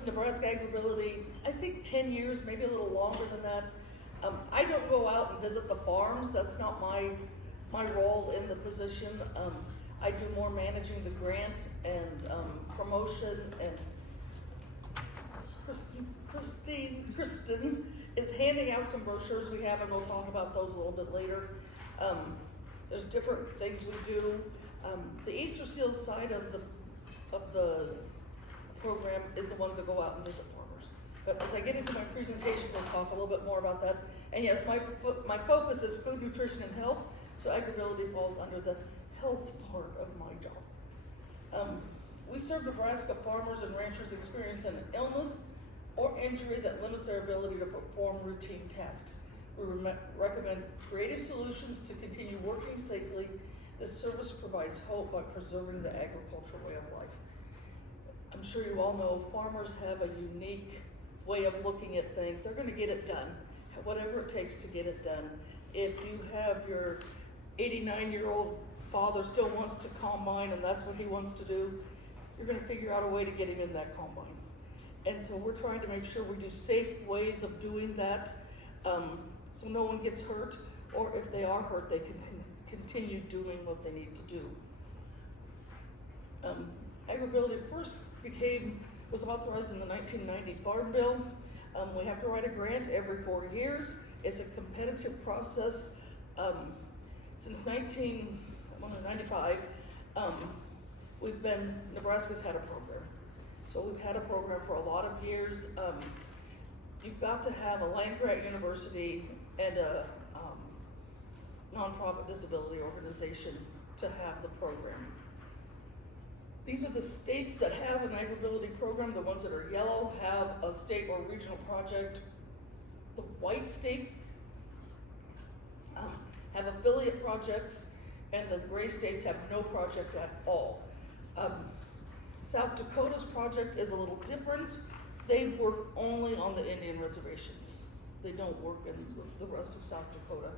with Nebraska AgrAbility, I think 10 years, maybe a little longer than that. I don't go out and visit the farms. That's not my role in the position. I do more managing the grant and promotion, and Kristen is handing out some brochures we have, and we'll talk about those a little bit later. There's different things we do. The Easter Seals side of the program is the ones that go out and visit farmers. But as I get into my presentation, we'll talk a little bit more about that. And yes, my focus is food, nutrition, and health, so AgrAbility falls under the health part of my job. We serve Nebraska farmers and ranchers experiencing an illness or injury that limits their ability to perform routine tasks. We recommend creative solutions to continue working safely. This service provides hope by preserving the agricultural way of life. I'm sure you all know farmers have a unique way of looking at things. They're going to get it done, whatever it takes to get it done. If you have your 89-year-old father still wants to combine and that's what he wants to do, you're going to figure out a way to get him in that combine. And so we're trying to make sure we do safe ways of doing that, so no one gets hurt, or if they are hurt, they can continue doing what they need to do. AgrAbility first was authorized in the 1990 Farm Bill. We have to write a grant every 4 years. It's a competitive process. Since 1995, Nebraska's had a program. So we've had a program for a lot of years. You've got to have a land-grant university and a nonprofit disability organization to have the program. These are the states that have an AgrAbility program. The ones that are yellow have a state or regional project. The white states have affiliate projects, and the gray states have no project at all. South Dakota's project is a little different. They work only on the Indian reservations. They don't work in the rest of South Dakota.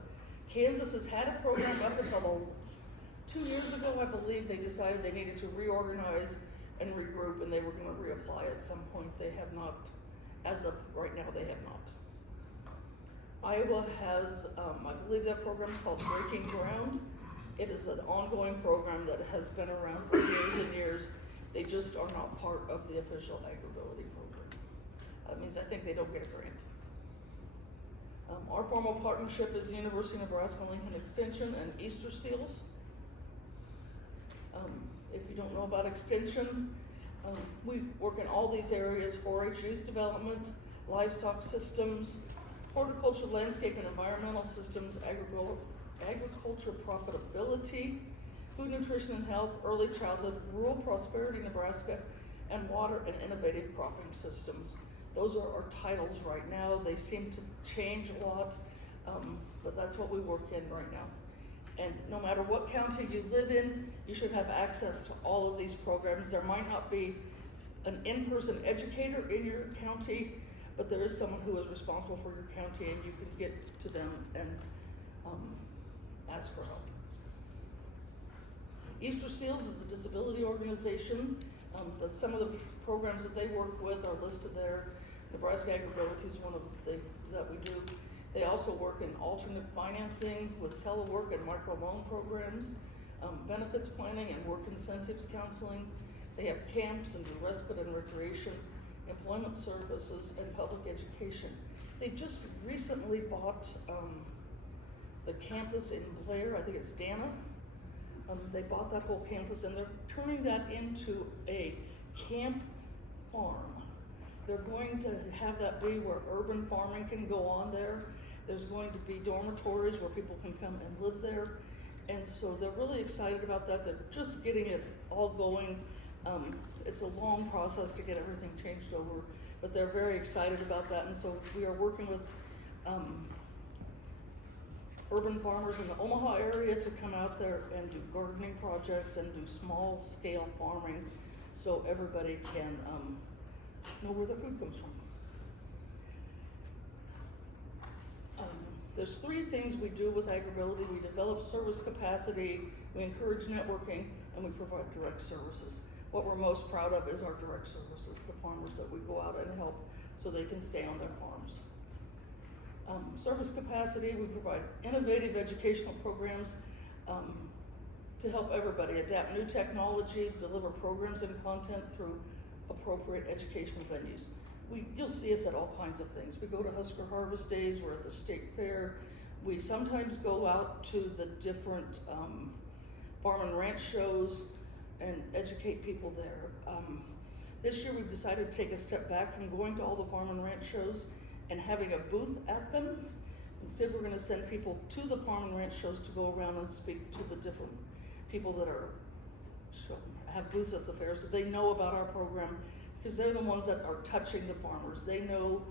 Kansas has had a program up until 2 years ago, I believe. They decided they needed to reorganize and regroup, and they were going to reapply at some point. They have not, as of right now, they have not. Iowa has, I believe that program is called Breaking Ground. It is an ongoing program that has been around for years and years. They just are not part of the official AgrAbility program. That means I think they don't get a grant. Our formal partnership is the University of Nebraska-Lincoln Extension and Easter Seals. If you don't know about Extension, we work in all these areas: 4-H youth development, livestock systems, horticulture, landscape and environmental systems, agriculture profitability, food, nutrition and health, early childhood, rural prosperity Nebraska, and water and innovative cropping systems. Those are our titles right now. They seem to change a lot, but that's what we work in right now. And no matter what county you live in, you should have access to all of these programs. There might not be an in-person educator in your county, but there is someone who is responsible for your county, and you can get to them and ask for help. Easter Seals is a disability organization. Some of the programs that they work with are listed there. Nebraska AgrAbility is one of that we do. They also work in alternate financing with telework and microloan programs, benefits planning and work incentives counseling. They have camps and do respite and recreation, employment services, and public education. They just recently bought the campus in Blair. I think it's Dana. They bought that whole campus, and they're turning that into a camp farm. They're going to have that be where urban farming can go on there. There's going to be dormitories where people can come and live there. And so they're really excited about that. They're just getting it all going. It's a long process to get everything changed over, but they're very excited about that. And so we are working with urban farmers in the Omaha area to come out there and do gardening projects and do small scale farming, so everybody can know where their food comes from. There's 3 things we do with AgrAbility. We develop service capacity, we encourage networking, and we provide direct services. what we're most proud of is our direct services, the farmers that we go out and help so they can stay on their farms. Service capacity, we provide innovative educational programs to help everybody adapt new technologies, deliver programs and content through appropriate educational venues. You'll see us at all kinds of things. We go to Husker Harvest Days, we're at the State Fair. We sometimes go out to the different farm and ranch shows and educate people there. This year we've decided to take a step back from going to all the farm and ranch shows and having a booth at them. Instead, we're going to send people to the farm and ranch shows to go around and speak to the different people that have booths at the fair, so they know about our program, because they're the ones that are touching the farmers. They know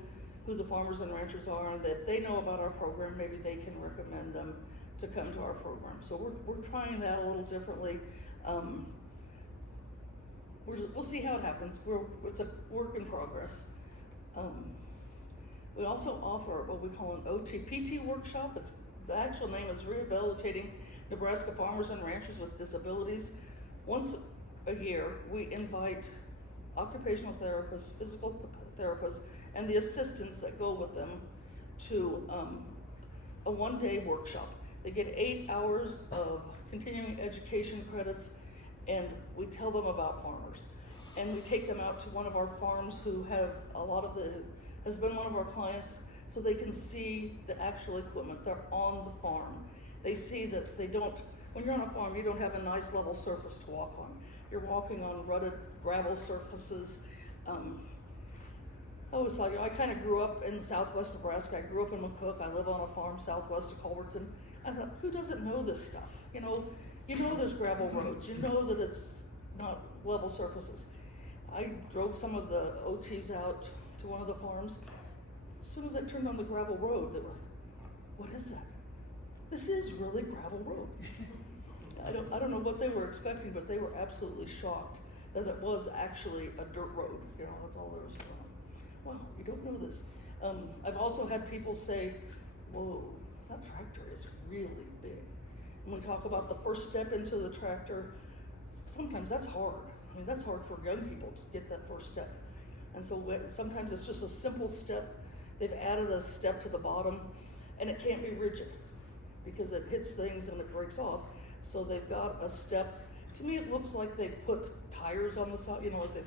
who the farmers and ranchers are, and if they know about our program, maybe they can recommend them to come to our program. So we're trying that a little differently. We'll see how it happens. It's a work in progress. We also offer what we call an OT-PT workshop. The actual name is Rehabilitating Nebraska Farmers and Ranchers with Disabilities. Once a year, we invite occupational therapists, physical therapists, and the assistants that go with them to a one-day workshop. They get 8 hours of continuing education credits, and we tell them about farmers. And we take them out to one of our farms who have has been one of our clients, so they can see the actual equipment. They're on the farm. They see that when you're on a farm, you don't have a nice level surface to walk on. You're walking on rutted gravel surfaces. I kind of grew up in southwest Nebraska. I grew up in McCook. I live on a farm southwest of Culbertson. I thought, who doesn't know this stuff? You know there's gravel roads. You know that it's not level surfaces. I drove some of the OTs out to one of the farms. As soon as I turned on the gravel road, they were, what is that? This is really gravel road. I don't know what they were expecting, but they were absolutely shocked that it was actually a dirt road. That's all there was to it. Wow, you don't know this. I've also had people say, whoa, that tractor is really big. When we talk about the first step into the tractor, sometimes that's hard. That's hard for young people to get that first step. And so sometimes it's just a simple step. They've added a step to the bottom, and it can't be rigid because it hits things and it breaks off. So they've got a step. To me, it looks like they've put tires on the side, like they've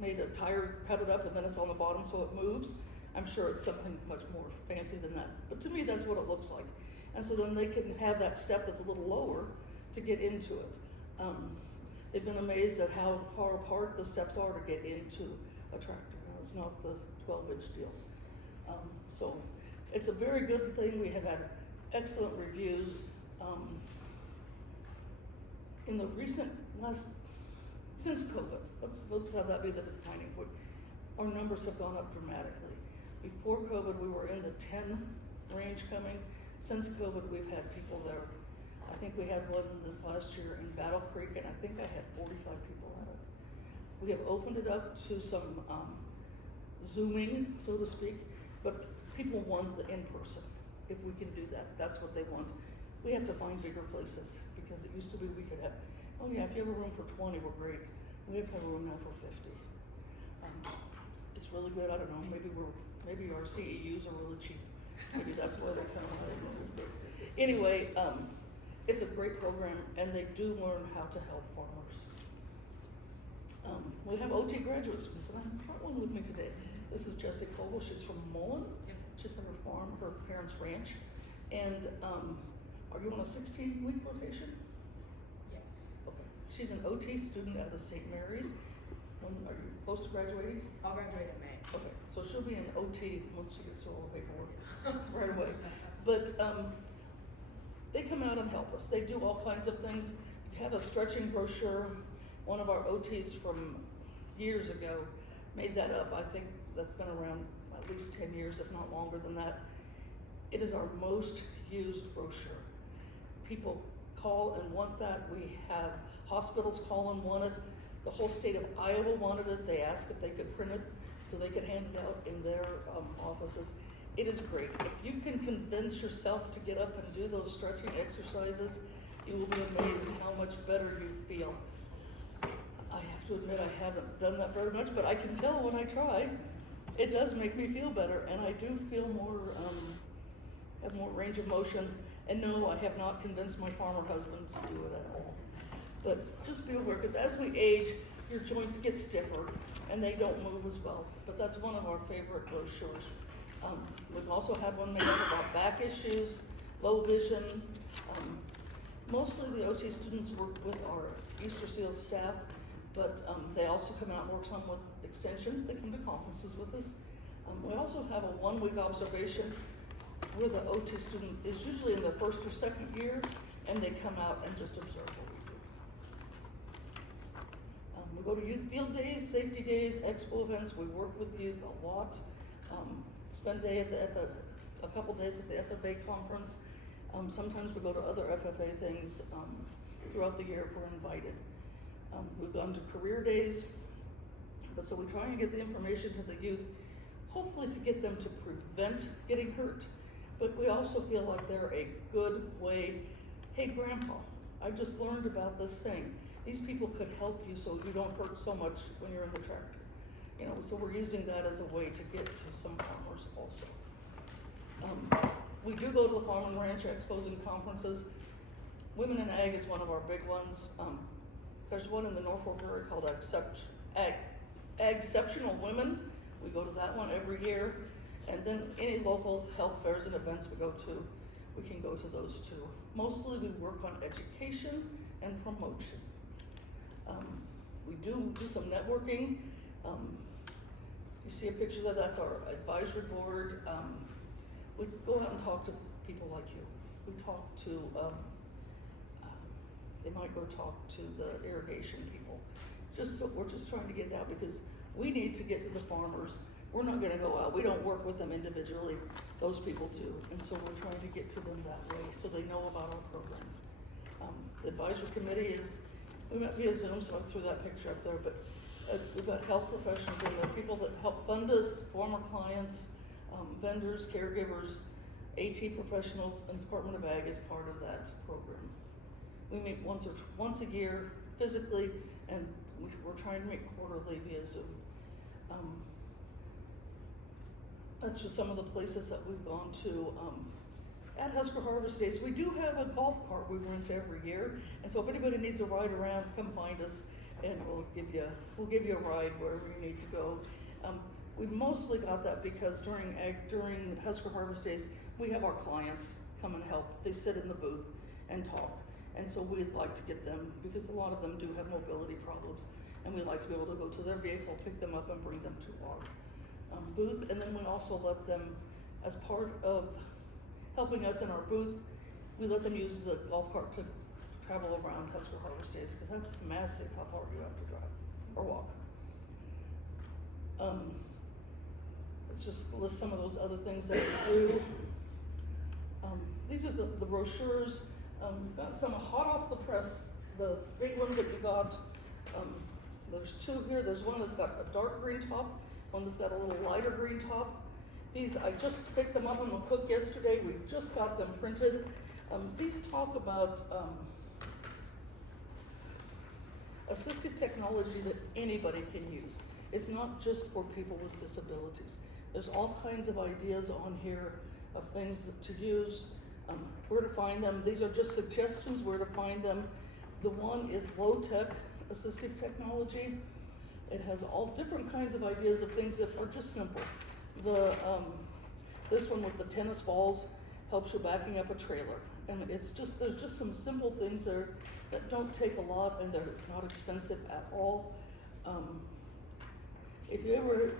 made a tire, cut it up, and then it's on the bottom so it moves. I'm sure it's something much more fancy than that. But to me, that's what it looks like. And so then they can have that step that's a little lower to get into it. They've been amazed at how far apart the steps are to get into a tractor. It's not the 12-inch deal. So it's a very good thing. We have had excellent reviews. In the since COVID, let's have that be the defining point. Our numbers have gone up dramatically. Before COVID, we were in the 10 range coming. Since COVID, we've had people there. I think we had one this last year in Battle Creek, and I think I had 45 people at it. We have opened it up to some Zooming, so to speak, but people want the in-person. If we can do that, that's what they want. We have to find bigger places, because it used to be we could have, if you have a room for 20, we're great. We have to have a room now for 50. It's really good. I don't know, maybe our CEUs are really cheap. Maybe that's why they're coming out. Anyway, it's a great program, and they do learn how to help farmers. We have OT graduate students, and I have one with me today. This is Jessie Colville. She's from Mullen. She's on her farm, her parents' ranch. And are you on a 16-week rotation? Yes. Okay. She's an OT student out of St. Mary's. Are you close to graduating? I'll graduate in May. Okay, so she'll be an OT once she gets through all the paperwork right away. But they come out and help us. They do all kinds of things. We have a stretching brochure. One of our OTs from years ago made that up. I think that's been around at least 10 years, if not longer than that. It is our most used brochure. People call and want that. We have hospitals call and want it. The whole state of Iowa wanted it. They asked if they could print it so they could hand it out in their offices. It is great. If you can convince yourself to get up and do those stretching exercises, you will be amazed how much better you feel. I have to admit I haven't done that very much, but I can tell when I try, it does make me feel better, and I do feel more, have more range of motion. And no, I have not convinced my farmer husband to do it at all. But just be aware, because as we age, your joints get stiffer and they don't move as well. But that's one of our favorite brochures. We've also had one made up about back issues, low vision. Mostly the OT students work with our Easter Seals staff, but they also come out and work some with Extension. They come to conferences with us. We also have a 1-week observation where the OT student is usually in their first or second year, and they come out and just observe what we do. We go to youth field days, safety days, expo events. We work with youth a lot. Spend day at a couple days at the FFA conference. Sometimes we go to other FFA things throughout the year if we're invited. We've gone to career days, but so we try and get the information to the youth, hopefully to get them to prevent getting hurt. But we also feel like they're a good way. Hey, Grandpa, I just learned about this thing. These people could help you so you don't hurt so much when you're in the tractor. You know, so we're using that as a way to get to some farmers also. We do go to the farm and ranch expos and conferences. Women in Ag is one of our big ones. There's one in the Norfolk area called Agceptional Women. We go to that one every year. And then any local health fairs and events we go to, we can go to those too. Mostly we work on education and promotion. We do some networking. You see a picture there, that's our advisory board. We go out and talk to people like you. We talk to, they might go talk to the irrigation people. We're just trying to get it out because we need to get to the farmers. We're not gonna go out, we don't work with them individually, those people do. And so we're trying to get to them that way so they know about our program. The advisory committee we met via Zoom, so I threw that picture up there, but we've got health professionals in there, people that help fund us, former clients, vendors, caregivers, AT professionals, and Department of Ag is part of that program. We meet once a year physically, and we're trying to meet quarterly via Zoom. That's just some of the places that we've gone to. At Husker Harvest Days, we do have a golf cart we rent every year, and so if anybody needs a ride around, come find us, and we'll give you a ride wherever you need to go. We mostly got that because during Husker Harvest Days, we have our clients come and help. They sit in the booth and talk, and so we'd like to get them, because a lot of them do have mobility problems, and we like to be able to go to their vehicle, pick them up, and bring them to our booth. And then we also let them, as part of helping us in our booth, we let them use the golf cart to travel around Husker Harvest Days, because that's massive how far you have to drive or walk. Let's just list some of those other things that we do. These are the brochures. We've got some hot off the press, the big ones that you got. There's two here. There's one that's got a dark green top, one that's got a little lighter green top. These, I just picked them up on the cook yesterday. We just got them printed. These talk about assistive technology that anybody can use. It's not just for people with disabilities. There's all kinds of ideas on here of things to use, where to find them. These are just suggestions where to find them. The one is low-tech assistive technology. It has all different kinds of ideas of things that are just simple. This one with the tennis balls helps you backing up a trailer. And there's just some simple things there that don't take a lot, and they're not expensive at all. If you ever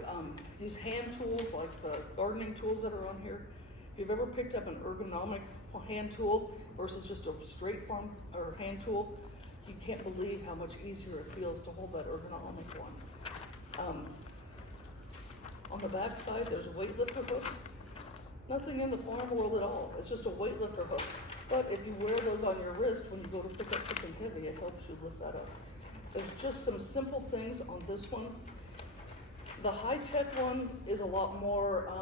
use hand tools like the gardening tools that are on here, if you've ever picked up an ergonomic hand tool versus just a straight farm or hand tool, you can't believe how much easier it feels to hold that ergonomic one. On the back side, there's weightlifter hooks. Nothing in the farm world at all. It's just a weightlifter hook. But if you wear those on your wrist when you go to pick up something heavy, it helps you lift that up. There's just some simple things on this one. The high-tech one is a lot more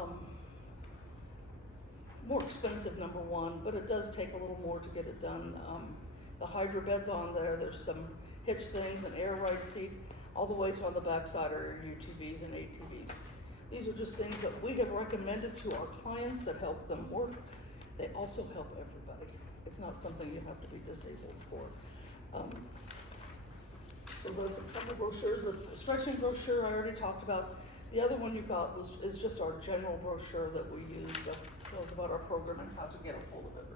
expensive, number one, but it does take a little more to get it done. The hydro bed's on there. There's some hitch things, an air ride seat. all the way to on the backside are your UTVs and ATVs. These are just things that we have recommended to our clients that help them work. They also help everybody. It's not something you have to be disabled for. So there's a couple brochures. The stretching brochure I already talked about. The other one you got is just our general brochure that we use that tells about our program and how to get a hold of everybody.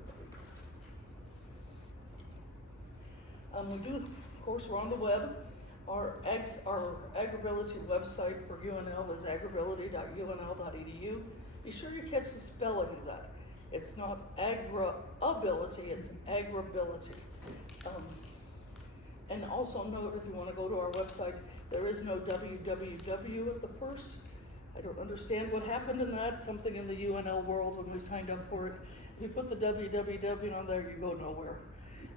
We do, of course, we're on the web. Our AgrAbility website for UNL is agrability.unl.edu. Be sure you catch the spelling of that. It's not AgrAbility, it's AgrAbility. And also note, if you want to go to our website, there is no www at the first. I don't understand what happened in that, something in the UNL world when we signed up for it. If you put the www on there, you go nowhere.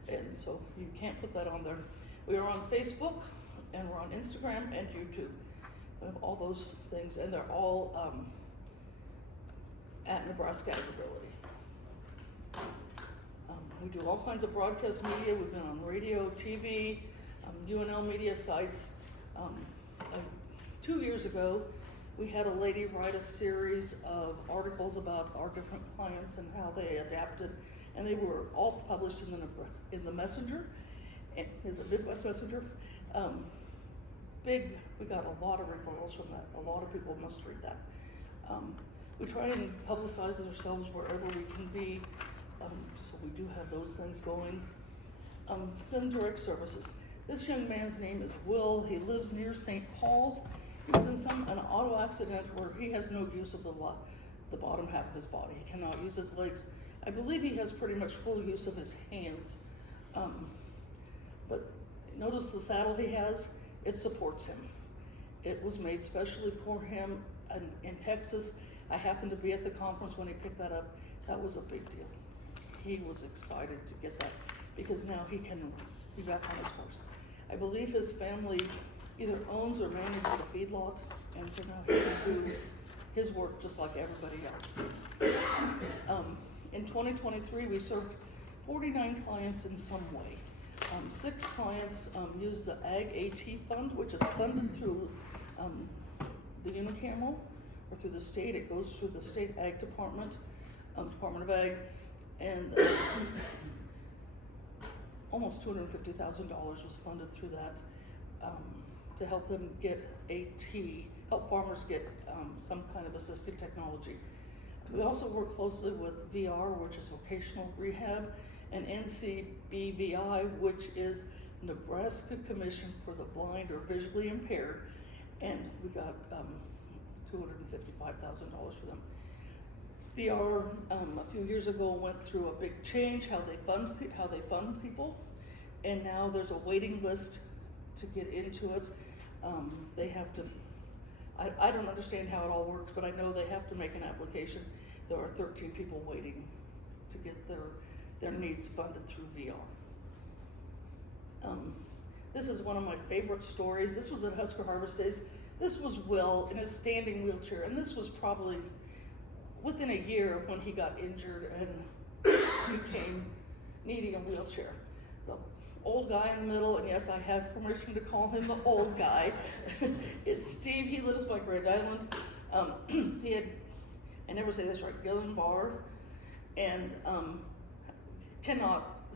And so you can't put that on there. We are on Facebook, and we're on Instagram and YouTube. We have all those things, and they're all at Nebraska AgrAbility. We do all kinds of broadcast media. We've been on radio, TV, UNL media sites. 2 years ago, we had a lady write a series of articles about our different clients and how they adapted, and they were all published in the Messenger. Is it Midwest Messenger? We got a lot of referrals from that. A lot of people must read that. We try and publicize ourselves wherever we can be, so we do have those things going. Then direct services. This young man's name is Will. He lives near St. Paul. He was in an auto accident where he has no use of the bottom half of his body. He cannot use his legs. I believe he has pretty much full use of his hands. But notice the saddle he has, it supports him. It was made specially for him in Texas. I happened to be at the conference when he picked that up. That was a big deal. He was excited to get that because now he can be back on his horse. I believe his family either owns or manages a feedlot, and so now he can do his work just like everybody else. In 2023, we served 49 clients in some way. 6 clients use the AgrAbility fund, which is funded through the unicameral or through the state. It goes through the state ag department, Department of Ag, and almost $250,000 was funded through that to help them get help farmers get some kind of assistive technology. We also work closely with VR, which is vocational rehab, and NCBVI, which is Nebraska Commission for the Blind or Visually Impaired, and we got $255,000 for them. VR a few years ago went through a big change how they fund people, and now there's a waiting list to get into it. They have to. I don't understand how it all works, but I know they have to make an application. There are 13 people waiting to get their needs funded through VR. This is one of my favorite stories. This was at Husker Harvest Days. This was Will in his standing wheelchair, and this was probably within a year of when he got injured and became needing a wheelchair. The old guy in the middle, and yes, I have permission to call him the old guy, is Steve. He lives by Grand Island. He had, I never say this right, Guillain-Barré, and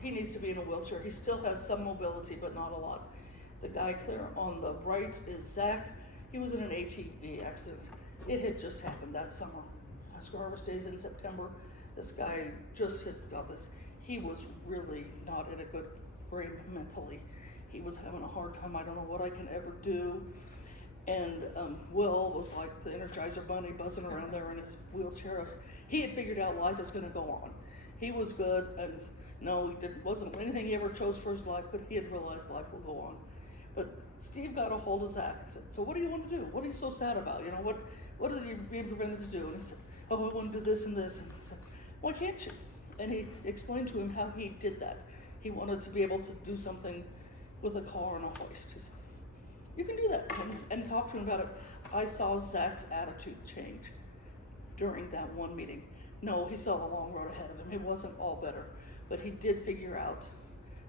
he needs to be in a wheelchair. He still has some mobility, but not a lot. The guy clear on the right is Zach. He was in an ATV accident. It had just happened that summer. Husker Harvest Days in September. This guy just got this. He was really not in a good frame mentally. He was having a hard time. I don't know what I can ever do. And Will was like the Energizer Bunny buzzing around there in his wheelchair. He had figured out life is going to go on. He was good, and no, wasn't anything he ever chose for his life, but he had realized life will go on. But Steve got a hold of Zach and said, "So what do you want to do? What are you so sad about? You know, what are you being prevented to do?" And he said, "Oh, I want to do this and this." And he said, "Why can't you?" And he explained to him how he did that. He wanted to be able to do something with a car and a hoist. He said, "You can do that," and talk to him about it. I saw Zach's attitude change during that one meeting. No, he saw a long road ahead of him. It wasn't all better, but he did figure out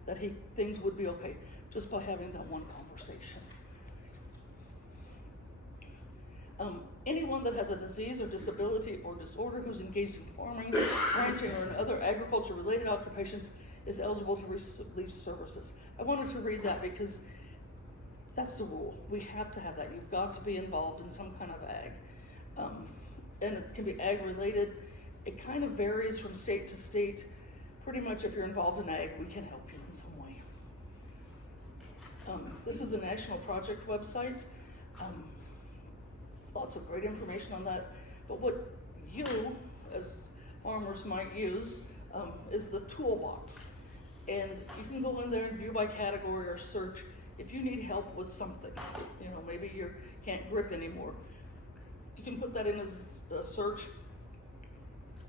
that things would be okay just by having that one conversation. Anyone that has a disease or disability or disorder who's engaged in farming, ranching, or in other agriculture-related occupations is eligible to receive services. I wanted to read that because that's the rule. We have to have that. You've got to be involved in some kind of ag. And it can be ag-related. It kind of varies from state to state. Pretty much if you're involved in ag, we can help you in some way. This is a national project website. Lots of great information on that. But what you, as farmers, might use is the toolbox. And you can go in there and view by category or search if you need help with something. You know, maybe you can't grip anymore. You can put that in as a search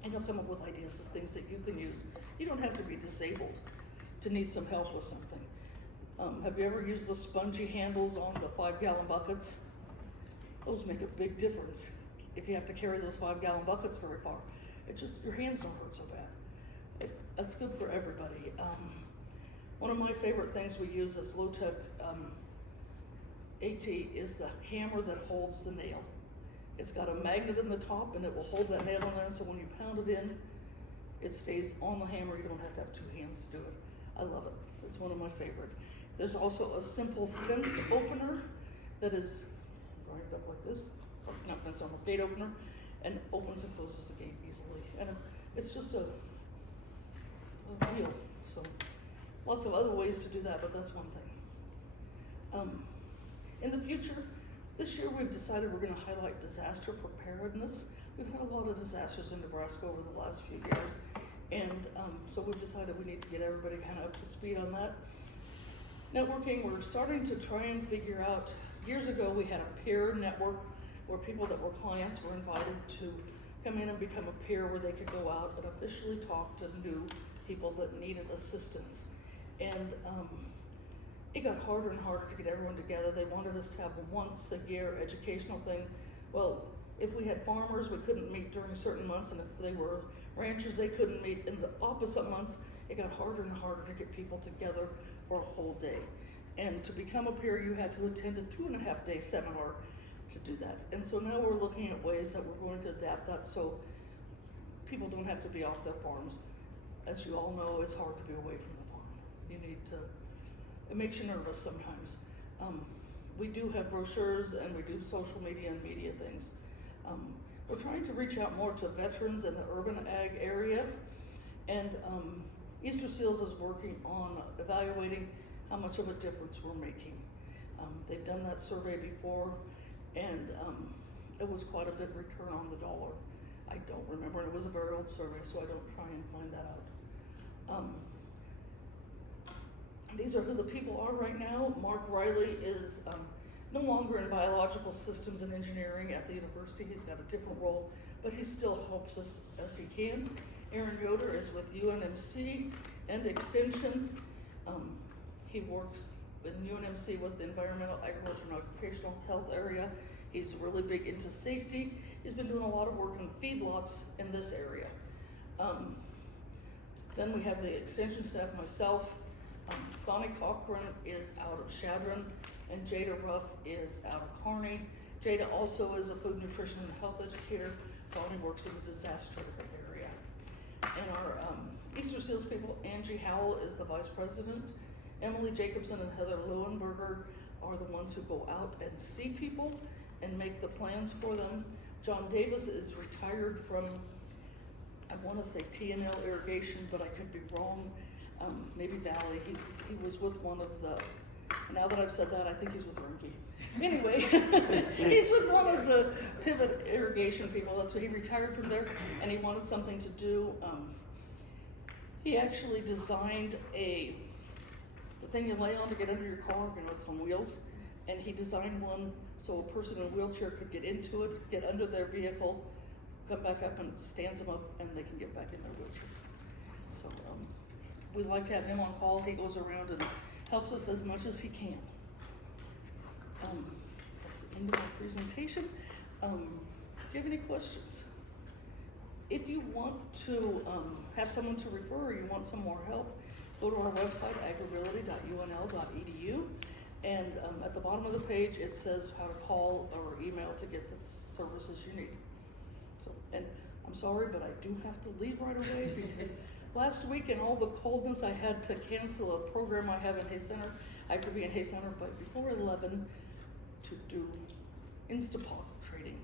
and you'll come up with ideas of things that you can use. You don't have to be disabled to need some help with something. Have you ever used the spongy handles on the 5-gallon buckets? Those make a big difference if you have to carry those 5-gallon buckets very far. It just, your hands don't hurt so bad. That's good for everybody. One of my favorite things we use as low-tech AT is the hammer that holds the nail. It's got a magnet in the top and it will hold that nail in there, so when you pound it in, it stays on the hammer. You don't have to have 2 hands to do it. I love it. It's one of my favorite. There's also a simple fence opener that is grind up like this, or not fence opener, gate opener, and opens and closes the gate easily. And it's just a wheel. So lots of other ways to do that, but that's one thing. In the future, this year we've decided we're going to highlight disaster preparedness. We've had a lot of disasters in Nebraska over the last few years, and so we've decided we need to get everybody kind of up to speed on that. Networking, we're starting to try and figure out, years ago we had a peer network where people that were clients were invited to come in and become a peer where they could go out and officially talk to new people that needed assistance. And it got harder and harder to get everyone together. They wanted us to have a once a year educational thing. Well, if we had farmers, we couldn't meet during certain months, and if they were ranchers, they couldn't meet in the opposite months. It got harder and harder to get people together for a whole day. And to become a peer, you had to attend a 2.5-day seminar to do that. And so now we're looking at ways that we're going to adapt that so people don't have to be off their farms. As you all know, it's hard to be away from the farm. You need to, it makes you nervous sometimes. We do have brochures and we do social media and media things. We're trying to reach out more to veterans in the urban ag area, and Easter Seals is working on evaluating how much of a difference we're making. They've done that survey before, and it was quite a bit return on the dollar. I don't remember, and it was a very old survey, so I don't try and find that out. These are who the people are right now. Mark Riley is no longer in biological systems and engineering at the university. He's got a different role, but he still helps us as he can. Aaron Yoder is with UNMC and Extension. He works in UNMC with the environmental, agriculture, and occupational health area. He's really big into safety. He's been doing a lot of work in feedlots in this area. Then we have the Extension staff, myself. Sonny Cochran is out of Shadron, and Jada Ruff is out of Kearney. Jada also is a food nutrition and health educator. Sonny works in the disaster area. And our Easter Seals people, Angie Howell is the vice president. Emily Jacobson and Heather Lowenberger are the ones who go out and see people and make the plans for them. John Davis is retired from, I want to say TNL Irrigation, but I could be wrong. Maybe Valley. He was with one of the, now that I've said that, I think he's with Rimke. Anyway, he's with one of the pivot irrigation people. That's what he retired from there, and he wanted something to do. He actually designed the thing you lay on to get under your car, you know, it's on wheels, and he designed one so a person in a wheelchair could get into it, get under their vehicle, come back up, and it stands them up, and they can get back in their wheelchair. So we like to have him on call. He goes around and helps us as much as he can. That's the end of my presentation. Do you have any questions? If you want to have someone to refer or you want some more help, go to our website, agrability.unl.edu, And at the bottom of the page, it says how to call or email to get the services you need. So, and I'm sorry, but I do have to leave right away because last week in all the coldness, I had to cancel a program I have in Hay Center. I have to be in Hay Center, but before 11 to do Instapot trading.